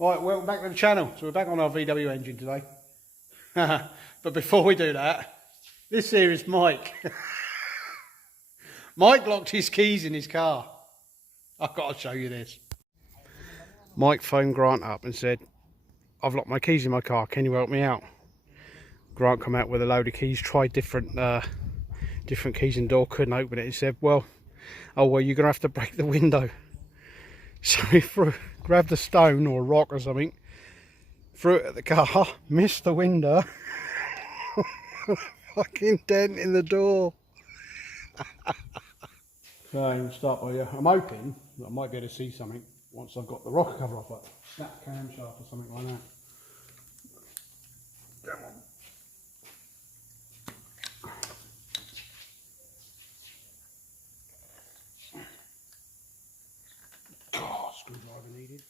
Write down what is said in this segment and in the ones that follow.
Right, welcome back to the channel. So we're back on our VW engine today. But before we do that, this here is Mike. Mike locked his keys in his car. I've got to show you this. Mike phoned Grant up and said, I've locked my keys in my car, can you help me out? Grant come out with a load of keys, tried different keys and door, couldn't open it. He said, well, you're going to have to break the window. So he grabbed a stone or a rock or something, threw it at the car, missed the window, fucking dent in the door. So we'll start by, I'm hoping that I might be able to see something once I've got the rocker cover off, like snap camshaft or something like that. Come on. Oh, screwdriver needed.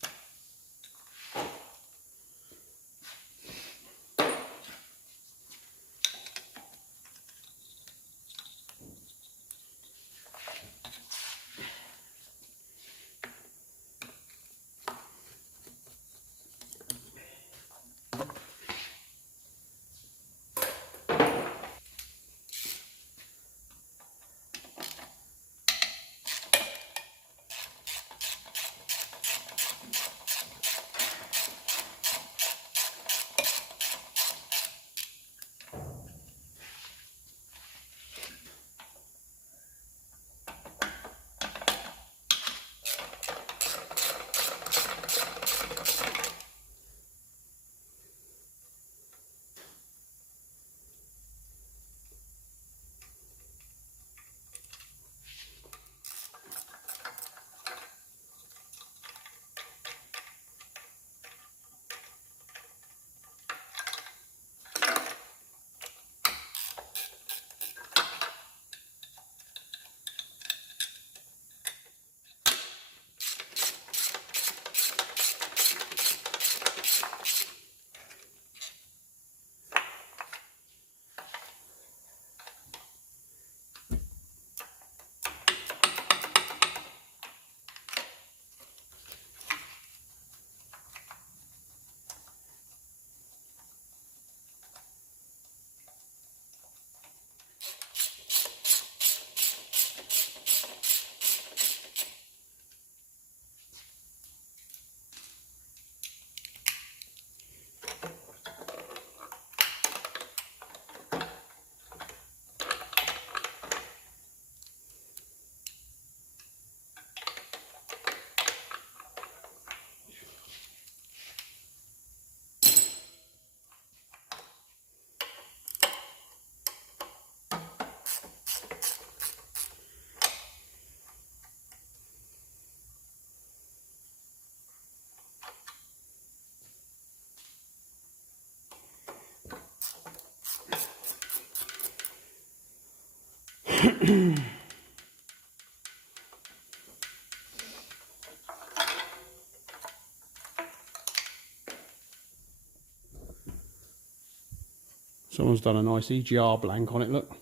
Someone's done a nice EGR blank on it, look.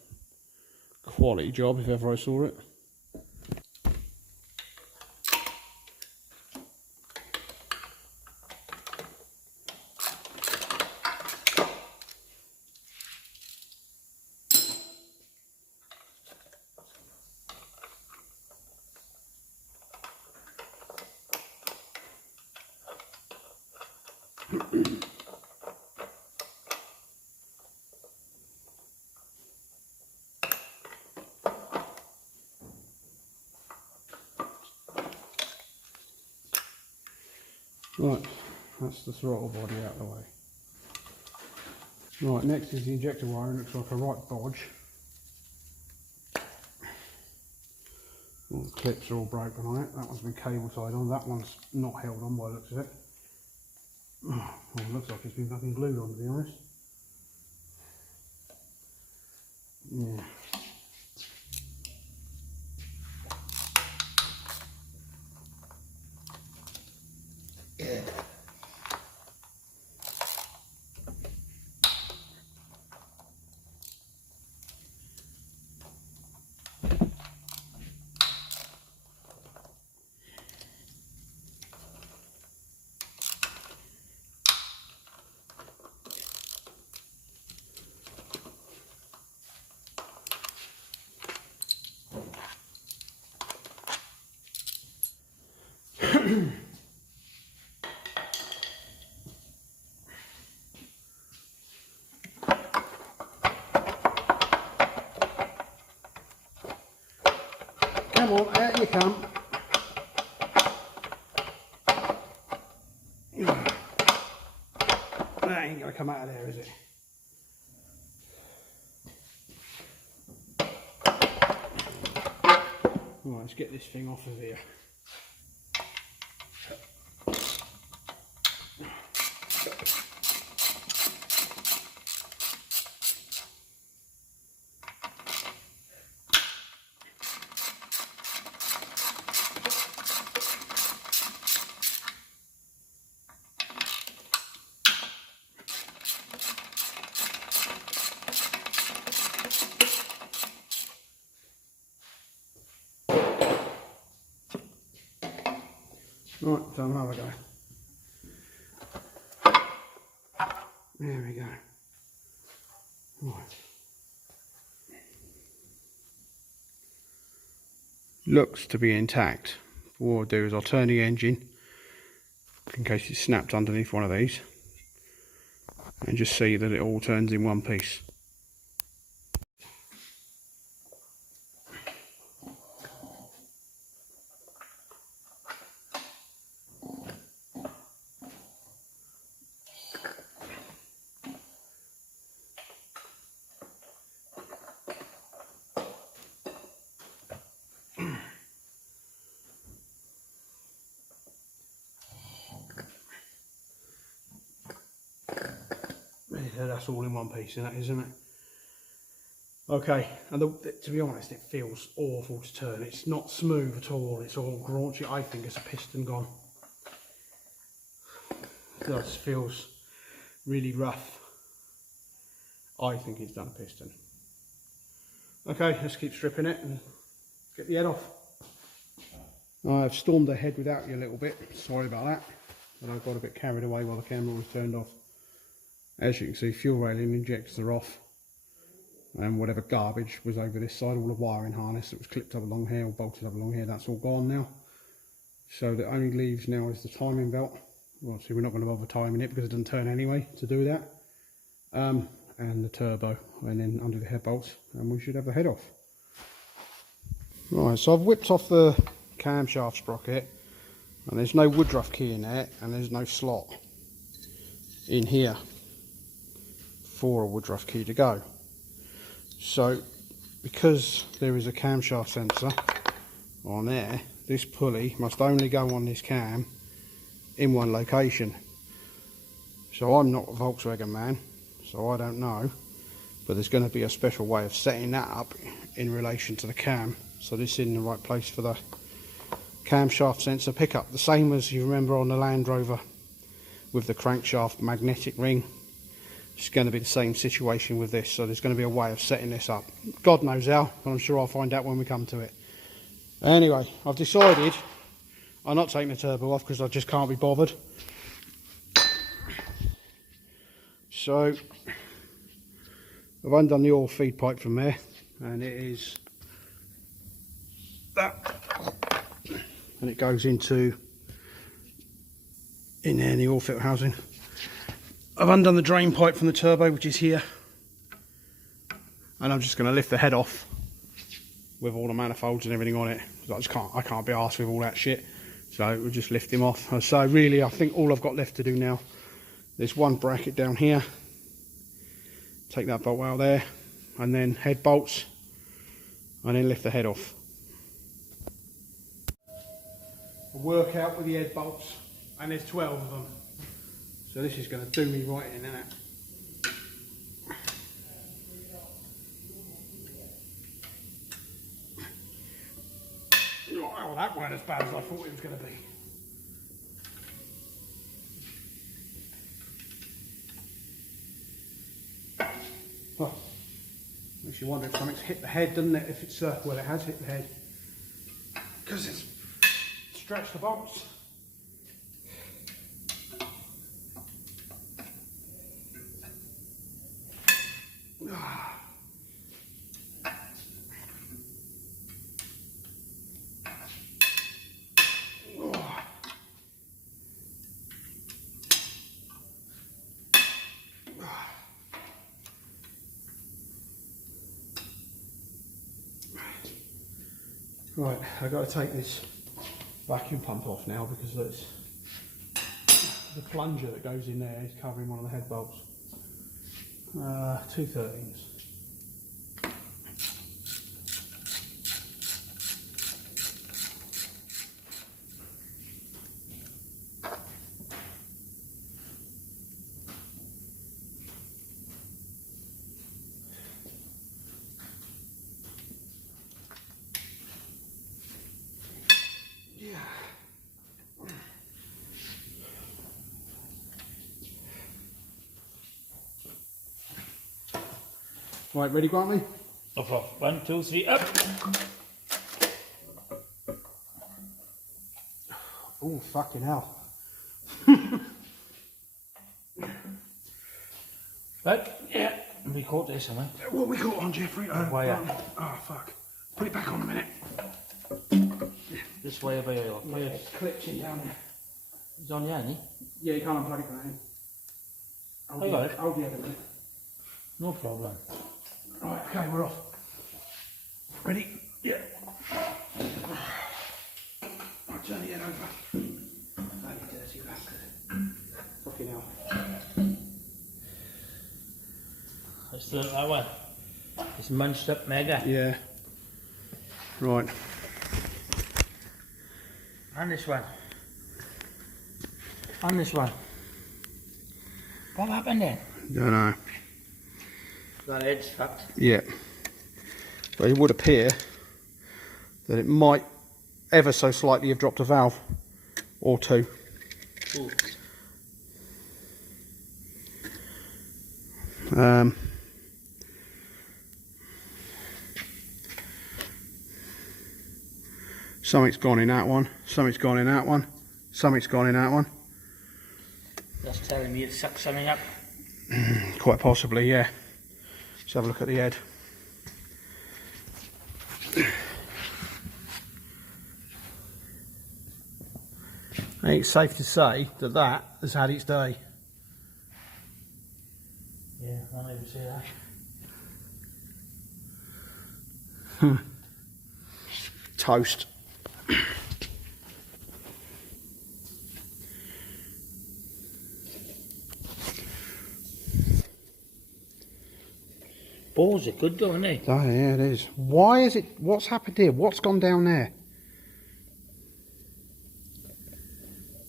Quality job if ever I saw it. Right, that's the throttle body out of the way. Right, next is the injector wire. It looks like a right bodge. All the clips are all broken on it. That one's been cable tied on. That one's not held on by the looks of it. Oh, it looks like it's been fucking glued on, to be honest. Yeah. Come on, out you come. That ain't gonna come out of there, is it? Right, let's get this thing off of here. Right, so I'll have a go. There we go. Right. Looks to be intact. What I'll do is I'll turn the engine in case it's snapped underneath one of these, and just see that it all turns in one piece. That's all in one piece, isn't it? Okay, and to be honest, it feels awful to turn. It's not smooth at all. It's all graunchy. I think it's a piston gone. It just feels really rough. I think it's done a piston. Okay, let's keep stripping it and get the head off. I've stormed ahead without you a little bit. Sorry about that. But I got a bit carried away while the camera was turned off. As you can see, fuel rail and injectors are off, and whatever garbage was over this side, all the wiring harness that was clipped up along here or bolted up along here, that's all gone now. So that only leaves now is the timing belt. Well, see, we're not going to bother timing it because it doesn't turn anyway to do that. And the turbo, and then under the head bolts, and we should have the head off. Right, so I've whipped off the camshaft sprocket, and there's no Woodruff key in there, and there's no slot in here for a Woodruff key to go. So because there is a camshaft sensor on there, this pulley must only go on this cam in one location. So I'm not a Volkswagen man, so I don't know, but there's going to be a special way of setting that up in relation to the cam, so this is in the right place for the camshaft sensor pickup, the same as you remember on the Land Rover with the crankshaft magnetic ring. It's going to be the same situation with this, so there's going to be a way of setting this up. God knows how, but I'm sure I'll find out when we come to it. Anyway, I've decided I'm not taking the turbo off because I just can't be bothered. So I've undone the oil feed pipe from there, and it is that, and it goes into in there in the oil filter housing. I've undone the drain pipe from the turbo, which is here, and I'm just going to lift the head off with all the manifolds and everything on it. I can't be arsed with all that shit, so we'll just lift him off. So really, I think all I've got left to do now, there's one bracket down here, take that bolt out there, and then head bolts, and then lift the head off. A workout with the head bolts, and there's 12 of them. So this is going to do me right in, isn't it? Oh, that weren't as bad as I thought it was going to be. Oh, makes you wonder if something's hit the head, doesn't it? If it's, well, it has hit the head. Because it's stretched the bolts. Right, I've got to take this vacuum pump off now because there's the plunger that goes in there is covering one of the head bolts. 213s. Right, ready, Grantley? Off. 1, 2, 3, up. Oh, fucking hell. Right, yeah. We caught this, haven't we? What we caught on, Jeffrey? Wire. Oh, fuck. Put it back on a minute. This way, away, away. It's clipping down there. It's on the end, eh? Yeah, you can't unplug it from that end. I got it. Hold the other minute. No problem. Right, okay, we're off. Ready? Yeah. I'll turn the head over. Bloody dirty bastard. Fucking hell. Let's do it that way. It's munched up mega. Yeah. Right. And this one. And this one. What happened then? Don't know. That head's fucked. Yeah. But it would appear that it might ever so slightly have dropped a valve or two. Ooh. Something's gone in that one, something's gone in that one, something's gone in that one. That's telling me it sucked something up. Quite possibly, yeah. Let's have a look at the head. I think it's safe to say that that has had its day. Yeah, I don't even see that. Toast. Balls are good though, aren't they? Oh, yeah, it is. Why is it? What's happened here? What's gone down there?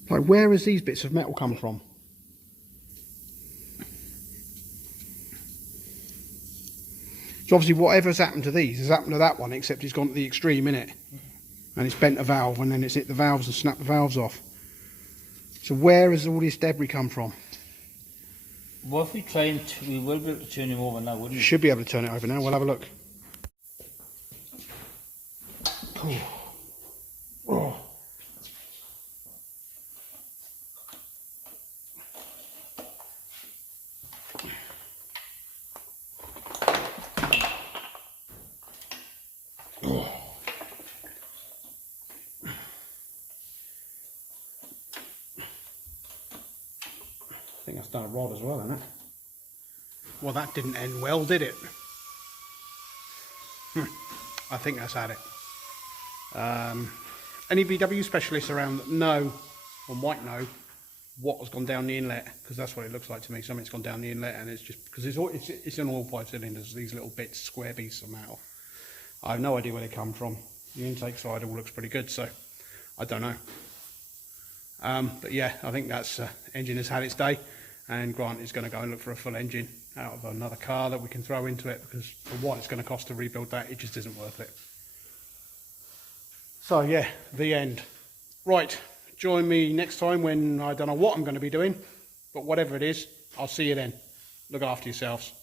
Like, where has these bits of metal come from? So obviously, whatever's happened to these has happened to that one, except it's gone to the extreme, innit? And it's bent a valve, and then it's hit the valves and snapped the valves off. So where has all this debris come from? Well, if we try and we will be able to turn him over now, wouldn't we? Should be able to turn it over now. We'll have a look. Oh. I think that's done a rod as well, hasn't it? Well, that didn't end well, did it? I think that's had it. Any VW specialists around that know, or might know, what has gone down the inlet? Because that's what it looks like to me. Something's gone down the inlet, and it's just because it's in all pipe cylinders. These little bits, square pieces of metal. I have no idea where they come from. The intake side all looks pretty good, so I don't know. But yeah, I think that's engine has had its day, and Grant is going to go and look for a full engine out of another car that we can throw into it, because for what it's going to cost to rebuild that, it just isn't worth it. So yeah, the end. Right, join me next time when I don't know what I'm going to be doing, but whatever it is, I'll see you then. Look after yourselves.